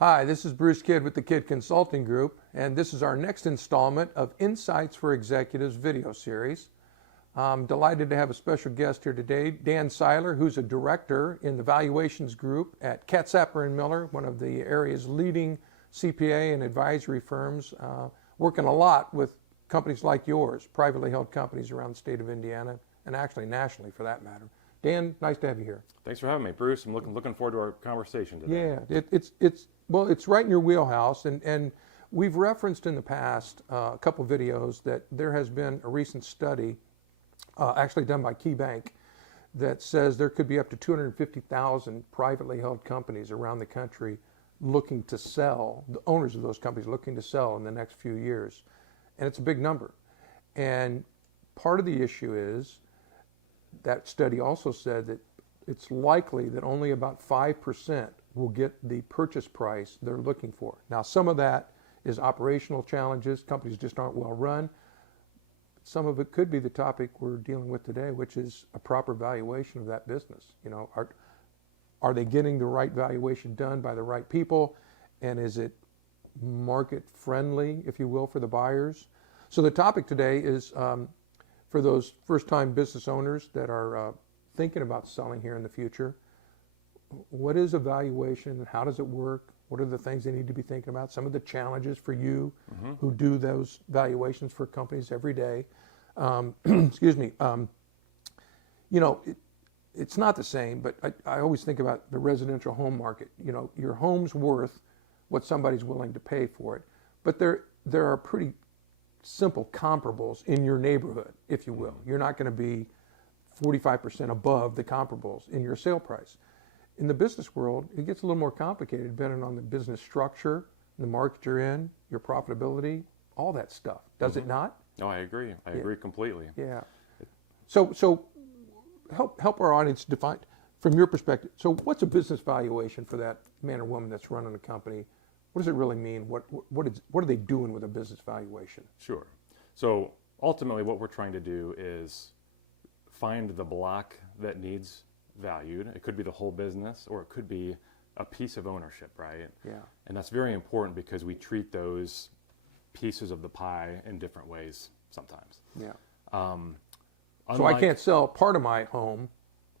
Hi, this is Bruce Kidd with the Kidd Consulting Group, and this is our next installment of Insights for Executives video series. I'm delighted to have a special guest here today, Dan Seiler, who's a director in the valuations group at Katz-Sapper & Miller, one of the area's leading CPA and advisory firms, working a lot with companies like yours, privately held companies around the state of Indiana, and actually nationally for that matter. Dan, nice to have you here. Thanks for having me, Bruce. I'm looking forward to our conversation today. Yeah, it's right in your wheelhouse, and we've referenced in the past a couple videos that there has been a recent study, actually done by KeyBank, that says there could be up to 250,000 privately held companies around the country looking to sell, the owners of those companies looking to sell in the next few years. And it's a big number. And part of the issue is that study also said that it's likely that only about 5% will get the purchase price they're looking for. Now, some of that is operational challenges. Companies just aren't well run. Some of it could be the topic we're dealing with today, which is a proper valuation of that business. You know, are they getting the right valuation done by the right people? And is it market friendly, if you will, for the buyers? So the topic today is for those first-time business owners that are thinking about selling here in the future, what is a valuation? How does it work? What are the things they need to be thinking about? Some of the challenges for you who do those valuations for companies every day. Excuse me. You know, it's not the same, but I always think about the residential home market. You know, your home's worth what somebody's willing to pay for it. But there are pretty simple comparables in your neighborhood, if you will. You're not going to be 45% above the comparables in your sale price. In the business world, it gets a little more complicated depending on the business structure, the market you're in, your profitability, all that stuff. Does it not? No, I agree. I agree completely. Yeah. So help our audience define, from your perspective, so what's a business valuation for that man or woman that's running a company? What does it really mean? What are they doing with a business valuation? Sure. So ultimately what we're trying to do is find the block that needs valued. It could be the whole business, or it could be a piece of ownership, right? Yeah. And that's very important because we treat those pieces of the pie in different ways sometimes. Yeah. Unlike, so I can't sell part of my home.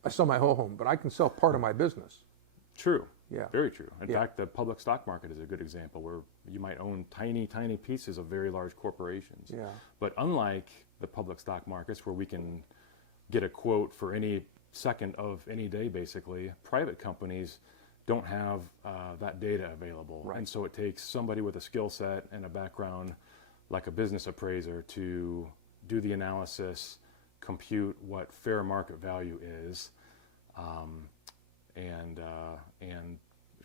I sell my whole home, but I can sell part of my business. True. Yeah. Very true. In fact, the public stock market is a good example where you might own tiny pieces of very large corporations. Yeah. But unlike the public stock markets where we can get a quote for any second of any day, basically, private companies don't have that data available. Right. And so it takes somebody with a skill set and a background like a business appraiser to do the analysis, compute what fair market value is, and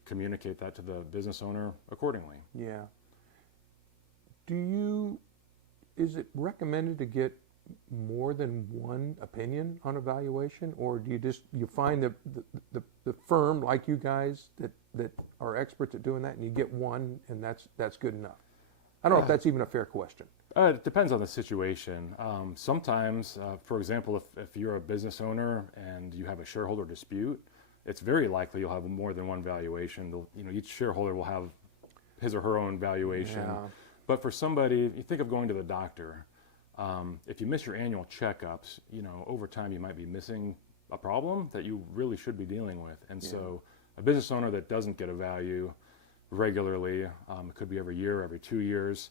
communicate that to the business owner accordingly. Yeah. Is it recommended to get more than one opinion on a valuation, or do you find the firm like you guys that are experts at doing that, and you get one and that's good enough? I don't know if that's even a fair question. It depends on the situation. Sometimes, for example, if you're a business owner and you have a shareholder dispute, it's very likely you'll have more than one valuation. Each shareholder will have his or her own valuation. Yeah. But for somebody, you think of going to the doctor. If you miss your annual checkups, over time you might be missing a problem that you really should be dealing with. And so a business owner that doesn't get a value regularly, it could be every year, every 2 years,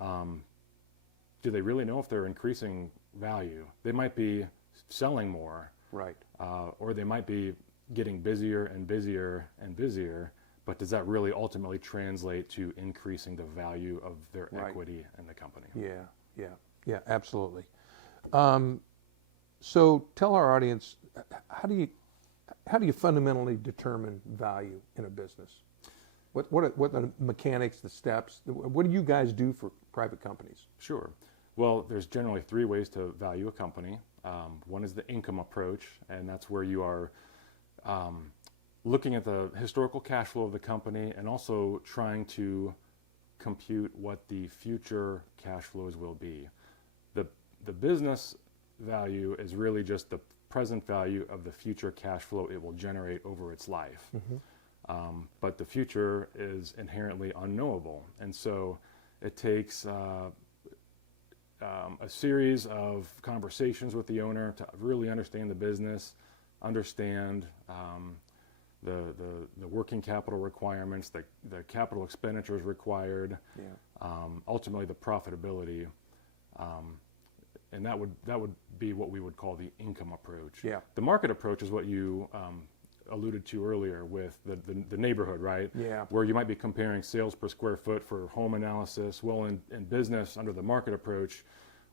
do they really know if they're increasing value? They might be selling more. Right. Or they might be getting busier and busier and busier, but does that really ultimately translate to increasing the value of their equity in the company? Yeah, absolutely. So tell our audience, how do you fundamentally determine value in a business? What are the mechanics, the steps? What do you guys do for private companies? Sure. Well, there's generally 3 ways to value a company. One is the income approach, and that's where you are looking at the historical cash flow of the company and also trying to compute what the future cash flows will be. The business value is really just the present value of the future cash flow it will generate over its life. but the future is inherently unknowable. And so it takes a series of conversations with the owner to really understand the business, understand the working capital requirements, the capital expenditures required, ultimately the profitability, and that would be what we would call the income approach. Yeah. The market approach is what you alluded to earlier with the neighborhood, right? Yeah. Where you might be comparing sales per square foot for home analysis. Well, in business, under the market approach,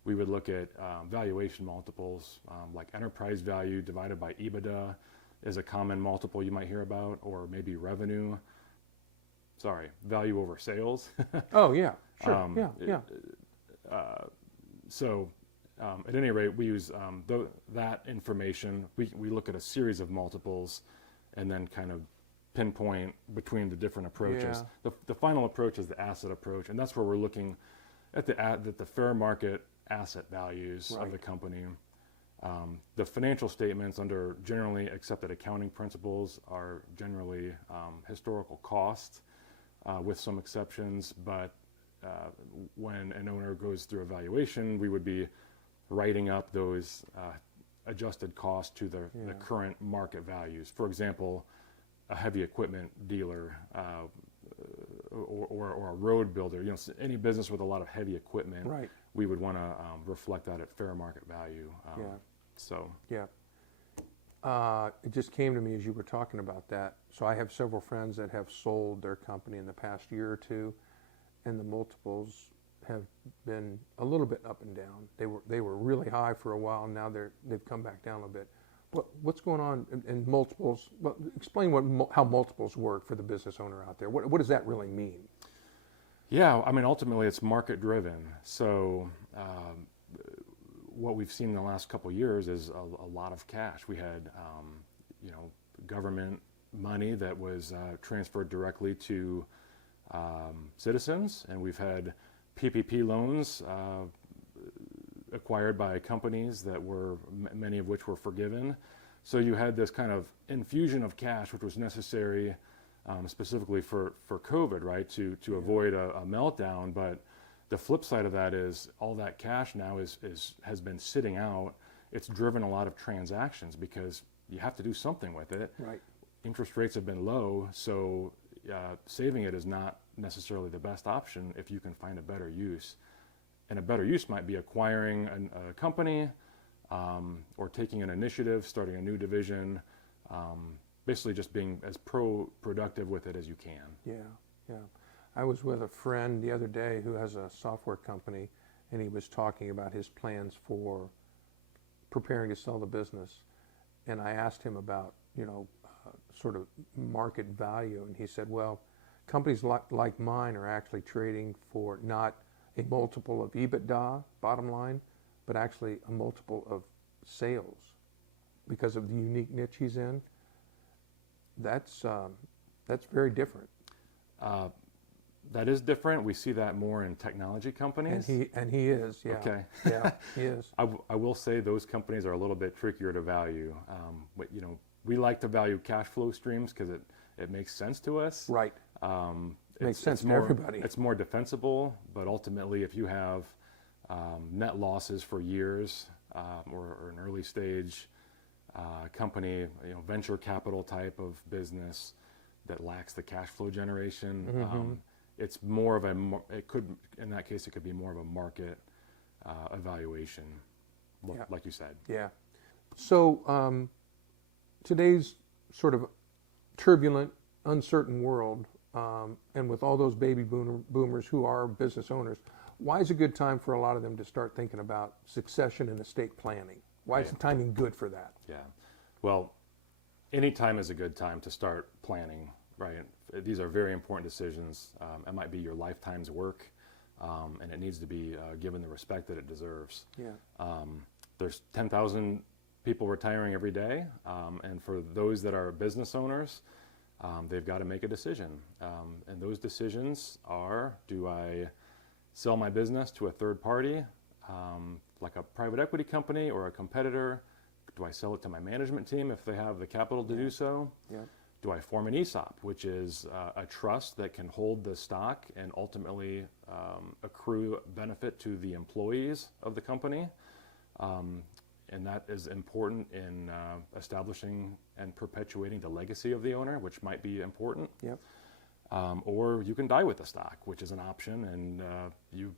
we would look at valuation multiples, like enterprise value divided by EBITDA is a common multiple you might hear about, or maybe value over sales. Oh, yeah, sure, So at any rate, we use that information. We look at a series of multiples and then kind of pinpoint between the different approaches. The final approach is the asset approach, and that's where we're looking at the fair market asset values of the company. The financial statements under generally accepted accounting principles are generally historical costs, with some exceptions, but when an owner goes through a valuation, we would be writing up those adjusted costs to the current market values. For example, a heavy equipment dealer or a road builder, any business with a lot of heavy equipment, we would want to reflect that at fair market value. It just came to me as you were talking about that. So I have several friends that have sold their company in the past year or two, and the multiples have been a little bit up and down. They were really high for a while, and now they've come back down a bit. What's going on in multiples? Well, explain how multiples work for the business owner out there. What does that really mean? Yeah, I mean, ultimately it's market driven. So what we've seen in the last couple of years is a lot of cash. We had, government money that was transferred directly to citizens, and we've had PPP loans acquired by companies that were, many of which were forgiven. So you had this kind of infusion of cash, which was necessary specifically for COVID, right, to avoid a meltdown. But the flip side of that is all that cash now has been sitting out. It's driven a lot of transactions because you have to do something with it. Right. Interest rates have been low, so saving it is not necessarily the best option if you can find a better use. And a better use might be acquiring a company or taking an initiative, starting a new division, basically just being as productive with it as you can. Yeah. I was with a friend the other day who has a software company, and he was talking about his plans for preparing to sell the business. And I asked him about, sort of market value, and he said, well, companies like mine are actually trading for not a multiple of EBITDA, bottom line, but actually a multiple of sales because of the unique niche he's in. That's very different. That is different. We see that more in technology companies. And he is, yeah. Okay. Yeah, he is. I will say those companies are a little bit trickier to value. But we like to value cash flow streams because it makes sense to us. Right. Makes sense to everybody. It's more defensible, but ultimately, if you have net losses for years or an early stage company, venture capital type of business that lacks the cash flow generation, it's more of it could be more of a market evaluation, like you said. Yeah. So today's sort of turbulent, uncertain world, and with all those baby boomers who are business owners, why is a good time for a lot of them to start thinking about succession and estate planning? Why is the timing good for that? Yeah. Well, any time is a good time to start planning, right? These are very important decisions. It might be your lifetime's work, and it needs to be given the respect that it deserves. Yeah. There's 10,000 people retiring every day, and for those that are business owners, they've got to make a decision. And those decisions are, do I sell my business to a third party, like a private equity company or a competitor? Do I sell it to my management team if they have the capital to do so? Yeah. Do I form an ESOP, which is a trust that can hold the stock and ultimately accrue benefit to the employees of the company? And that is important in establishing and perpetuating the legacy of the owner, which might be important. Yep. Or you can die with the stock, which is an option, and you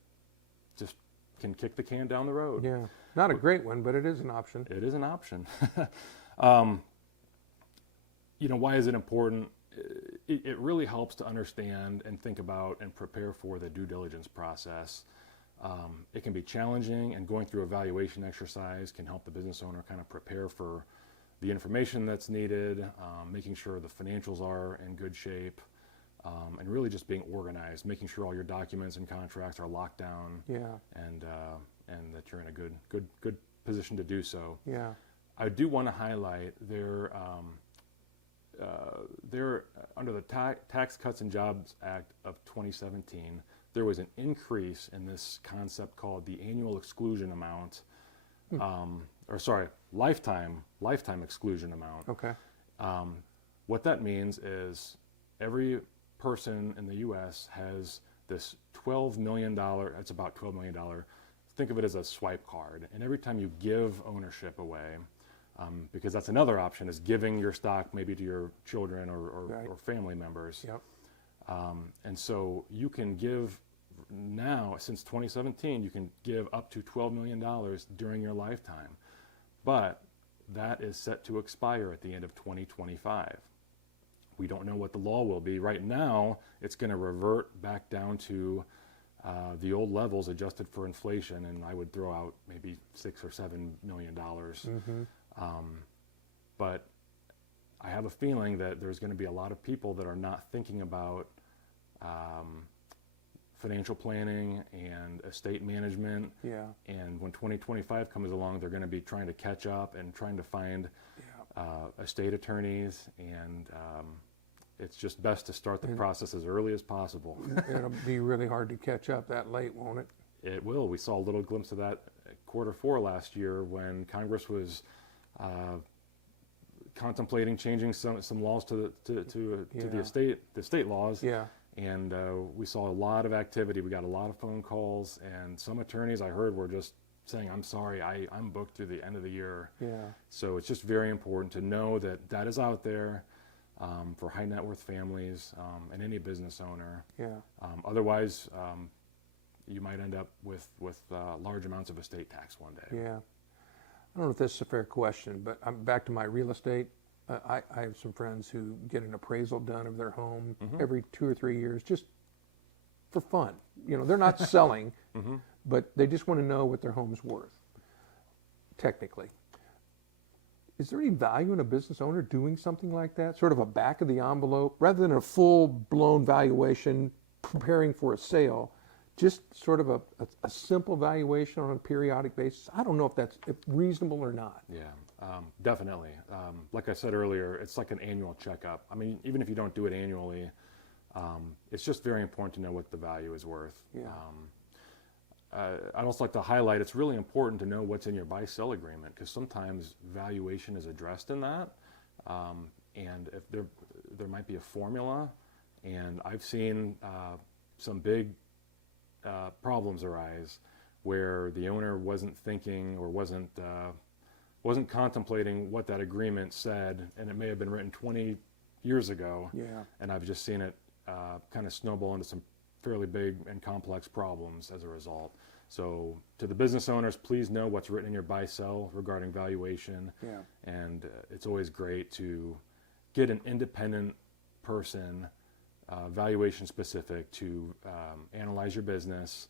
just can kick the can down the road. Yeah, not a great one, but it is an option. It is an option. Why is it important? It really helps to understand and think about and prepare for the due diligence process. It can be challenging, and going through a valuation exercise can help the business owner kind of prepare for the information that's needed, making sure the financials are in good shape, and really just being organized, making sure all your documents and contracts are locked down, and that you're in a good position to do so. Yeah. I do want to highlight there under the Tax Cuts and Jobs Act of 2017, there was an increase in this concept called the annual exclusion amount, lifetime exclusion amount. Okay. What that means is every person in the U.S. has this $12 million, it's about $12 million, think of it as a swipe card. And every time you give ownership away, because that's another option, is giving your stock maybe to your children or family members. Yep. And so you can give now, since 2017, you can give up to $12 million during your lifetime. But that is set to expire at the end of 2025. We don't know what the law will be. Right now, it's going to revert back down to the old levels adjusted for inflation, and I would throw out maybe $6 or $7 million. But I have a feeling that there's going to be a lot of people that are not thinking about financial planning and estate management. Yeah. And when 2025 comes along, they're going to be trying to catch up and trying to find estate attorneys, and it's just best to start the process as early as possible. It'll be really hard to catch up that late, won't it? It will. We saw a little glimpse of that at Q4 last year when Congress was contemplating changing some laws to the estate laws. Yeah. And we saw a lot of activity. We got a lot of phone calls, and some attorneys I heard were just saying, "I'm sorry, I'm booked through the end of the year." Yeah. So it's just very important to know that that is out there for high net worth families and any business owner. Yeah. Otherwise, you might end up with large amounts of estate tax one day. Yeah. I don't know if this is a fair question, but I'm back to my real estate. I have some friends who get an appraisal done of their home every 2 or 3 years, just for fun. They're not selling, but they just want to know what their home's worth, technically. Is there any value in a business owner doing something like that? Sort of a back of the envelope, rather than a full-blown valuation preparing for a sale, just sort of a simple valuation on a periodic basis? I don't know if that's reasonable or not. Yeah, definitely. Like I said earlier, it's like an annual checkup. I mean, even if you don't do it annually, it's just very important to know what the value is worth. Yeah. I'd also like to highlight, it's really important to know what's in your buy-sell agreement, because sometimes valuation is addressed in that, and if there might be a formula, and I've seen some big problems arise where the owner wasn't thinking or wasn't contemplating what that agreement said, and it may have been written 20 years ago. Yeah. And I've just seen it kind of snowball into some fairly big and complex problems as a result. So to the business owners, please know what's written in your buy-sell regarding valuation. Yeah. And it's always great to get an independent person, valuation specific, to analyze your business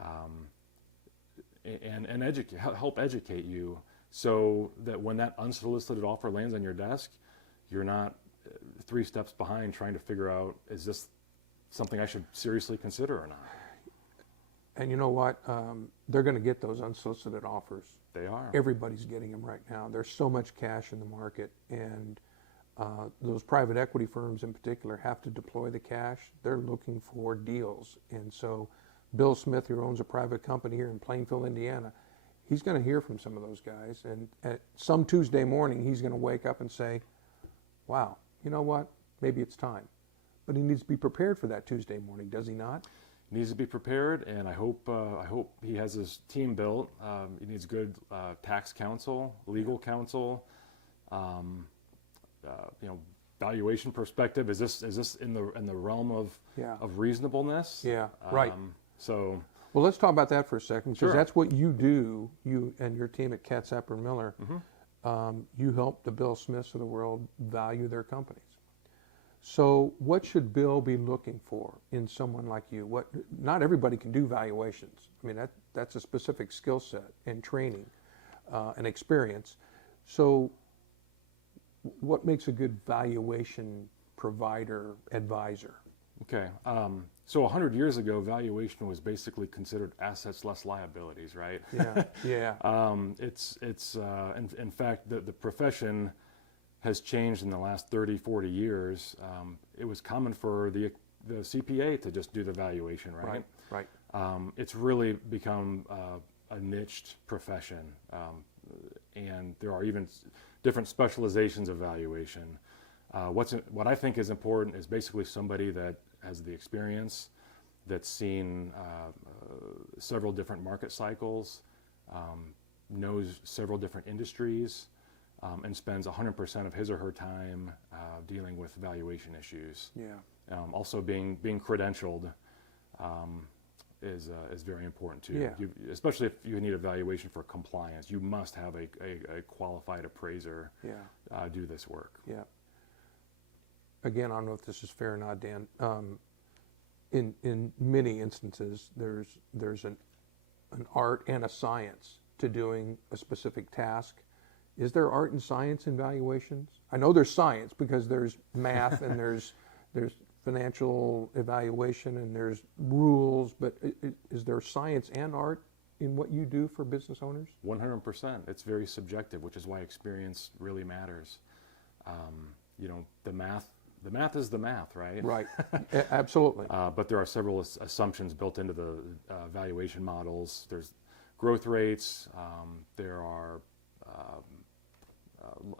and help educate you, so that when that unsolicited offer lands on your desk, you're not 3 steps behind trying to figure out, is this something I should seriously consider or not? And you know what? They're going to get those unsolicited offers. They are. Everybody's getting them right now. There's so much cash in the market, and those private equity firms in particular have to deploy the cash. They're looking for deals. And so Bill Smith, who owns a private company here in Plainfield, Indiana, he's going to hear from some of those guys. And at some Tuesday morning, he's going to wake up and say, wow, you know what, maybe it's time. But he needs to be prepared for that Tuesday morning, does he not? He needs to be prepared, and I hope he has his team built. He needs good tax counsel, legal counsel, you know, valuation perspective. Is this in the realm of reasonableness? Yeah, right. So, well, let's talk about that for a second, because Sure. that's what you do, you and your team at Katz-Apper Miller. You help the Bill Smiths of the world value their companies. So what should Bill be looking for in someone like you? Not everybody can do valuations. I mean, that's a specific skill set and training and experience. So what makes a good valuation provider, advisor? okay. So 100 years ago, valuation was basically considered assets less liabilities, right? Yeah, yeah. In fact, the profession has changed in the last 30, 40 years. It was common for the CPA to just do the valuation, right? Right. It's really become a niched profession, and there are even different specializations of valuation. What I think is important is basically somebody that has the experience, that's seen several different market cycles, knows several different industries, and spends 100% of his or her time dealing with valuation issues. Yeah. Also, being credentialed is very important too. Yeah. Especially if you need a valuation for compliance, you must have a qualified appraiser do this work. Yeah. Again, I don't know if this is fair or not, Dan. In many instances, there's an art and a science to doing a specific task. Is there art and science in valuations? I know there's science because there's math and there's financial evaluation and there's rules, but is there science and art in what you do for business owners? 100%. It's very subjective, which is why experience really matters. You know, the math is the math, right? Right. Absolutely. But there are several assumptions built into the valuation models. There's growth rates. There are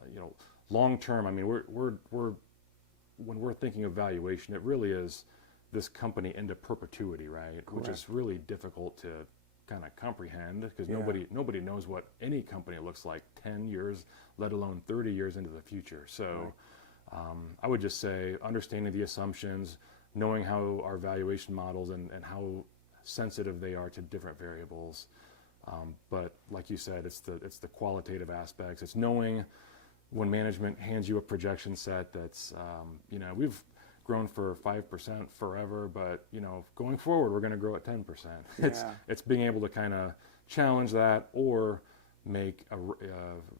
you know, long term. I mean, when we're thinking of valuation, it really is this company into perpetuity, right? Correct. Which is really difficult to kind of comprehend, because nobody knows what any company looks like 10 years, let alone 30 years into the future. So I would just say understanding the assumptions, knowing how our valuation models and how sensitive they are to different variables. But like you said, it's the qualitative aspects. It's knowing when management hands you a projection set that's, you know, we've grown for 5% forever, but, you know, going forward, we're going to grow at 10%. It's being able to kind of challenge that or make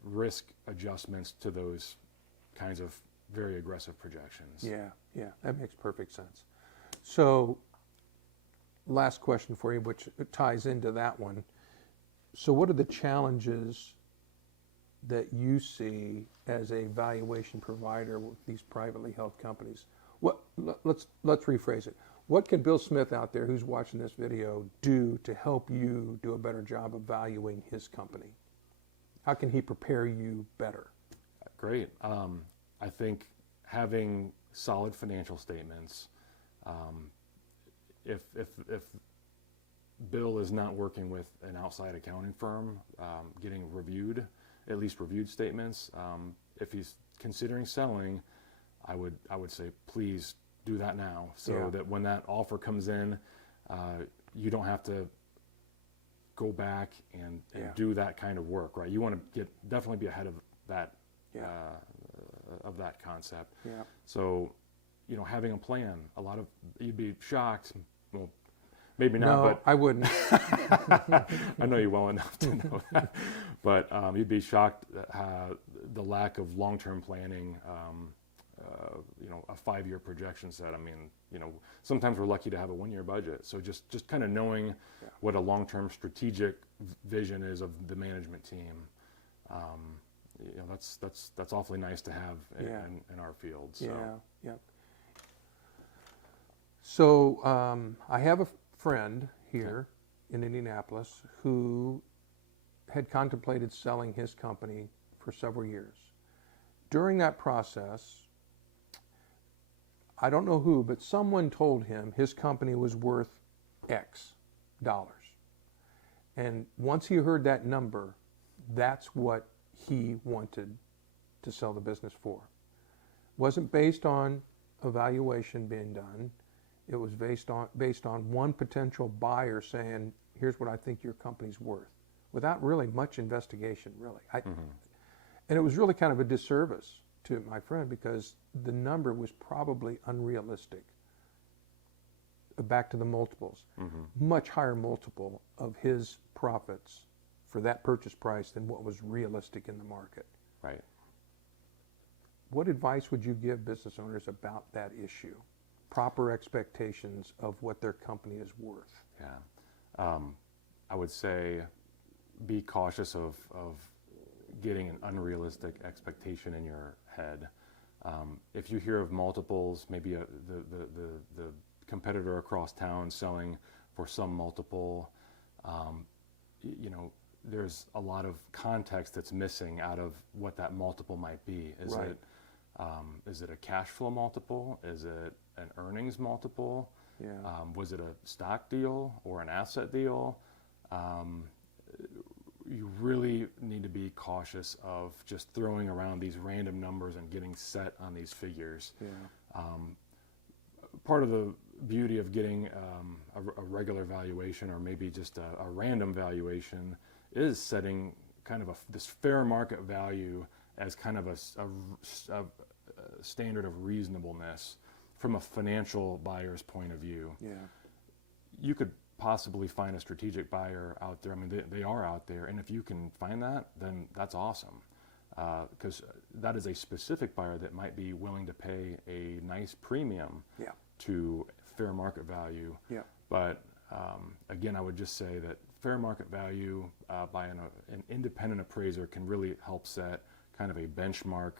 risk adjustments to those kinds of very aggressive projections. Yeah, that makes perfect sense. So, last question for you, which ties into that one. So what are the challenges that you see as a valuation provider with these privately held companies? Let's rephrase it. What can Bill Smith out there who's watching this video do to help you do a better job of valuing his company? How can he prepare you better? Great. I think having solid financial statements, if Bill is not working with an outside accounting firm, getting at least reviewed statements. If he's considering selling, I would say please do that now, so that when that offer comes in, you don't have to go back and do that kind of work, right? You want to definitely be ahead of that that concept. So, you know, having a plan. You'd be shocked. Well, maybe not, but I wouldn't. I know you well enough to know that. But you'd be shocked at the lack of long-term planning. You know, a 5-year projection set. I mean, you know, sometimes we're lucky to have a 1-year budget. So just kind of knowing what a long-term strategic vision is of the management team. You know, that's awfully nice to have in our field. So. Yeah. So I have a friend here in Indianapolis who had contemplated selling his company for several years. During that process, I don't know who, but someone told him his company was worth X dollars. And once he heard that number, that's what he wanted to sell the business for. Wasn't based on a valuation being done. It was based on one potential buyer saying, here's what I think your company's worth, without really much investigation, really. And it was really kind of a disservice to my friend because the number was probably unrealistic. Back to the multiples, much higher multiple of his profits for that purchase price than what was realistic in the market. Right. What advice would you give business owners about that issue? Proper expectations of what their company is worth. Yeah. I would say be cautious of getting an unrealistic expectation in your head. If you hear of multiples, maybe the competitor across town selling for some multiple, you know, there's a lot of context that's missing out of what that multiple might be. Is it a cash flow multiple? Is it an earnings multiple? Yeah. Was it a stock deal or an asset deal? You really need to be cautious of just throwing around these random numbers and getting set on these figures. Yeah. Part of the beauty of getting a regular valuation or maybe just a random valuation is setting kind of this fair market value as kind of a standard of reasonableness from a financial buyer's point of view. Yeah. You could possibly find a strategic buyer out there. I mean, they are out there, and if you can find that, then that's awesome, because that is a specific buyer that might be willing to pay a nice premium to fair market value. Yeah. But again, I would just say that fair market value by an independent appraiser can really help set kind of a benchmark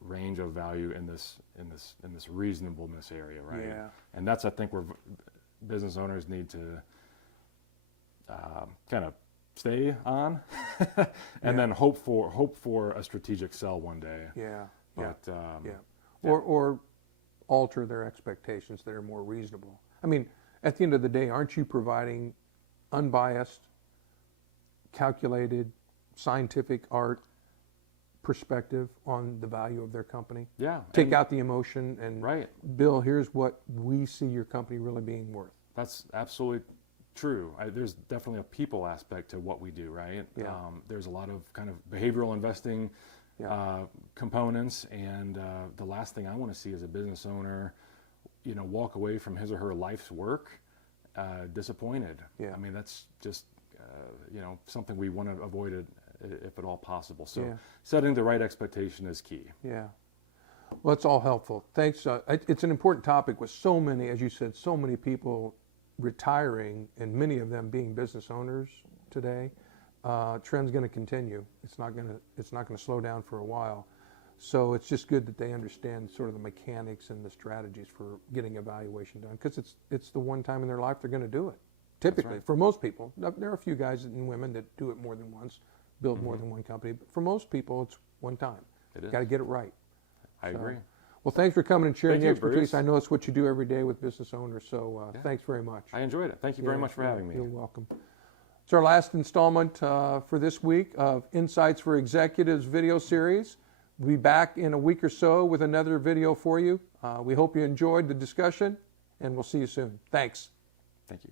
range of value in this reasonableness area, right? Yeah. And that's, I think, where business owners need to kind of stay on, and then hope for a strategic sell one day. Yeah. But Or alter their expectations that are more reasonable. I mean, at the end of the day, aren't you providing unbiased, calculated, scientific art perspective on the value of their company? Yeah. Take out the emotion and, right. Bill, here's what we see your company really being worth. That's absolutely true. There's definitely a people aspect to what we do, right? Yeah. There's a lot of kind of behavioral investing components, and the last thing I want to see as a business owner, you know, walk away from his or her life's work disappointed. Yeah. I mean, that's just you know, something we want to avoid if at all possible. So setting the right expectation is key. Yeah. Well, it's all helpful. Thanks. It's an important topic with so many, as you said, so many people retiring and many of them being business owners today. Trend's going to continue. It's not going to slow down for a while. So it's just good that they understand sort of the mechanics and the strategies for getting evaluation done, because it's the one time in their life they're going to do it. Typically, for most people. There are a few guys and women that do it more than once, build more than one company, but for most people, it's one time. It is. Got to get it right. I agree. Well, thanks for coming and sharing Thank the you, expertise. Bruce. I know it's what you do every day with business owners, so thanks very much. I enjoyed it. Thank you very much for having me. You're welcome. It's our last installment for this week of Insights for Executives video series. We'll be back in a week or so with another video for you. We hope you enjoyed the discussion, and we'll see you soon. Thanks. Thank you.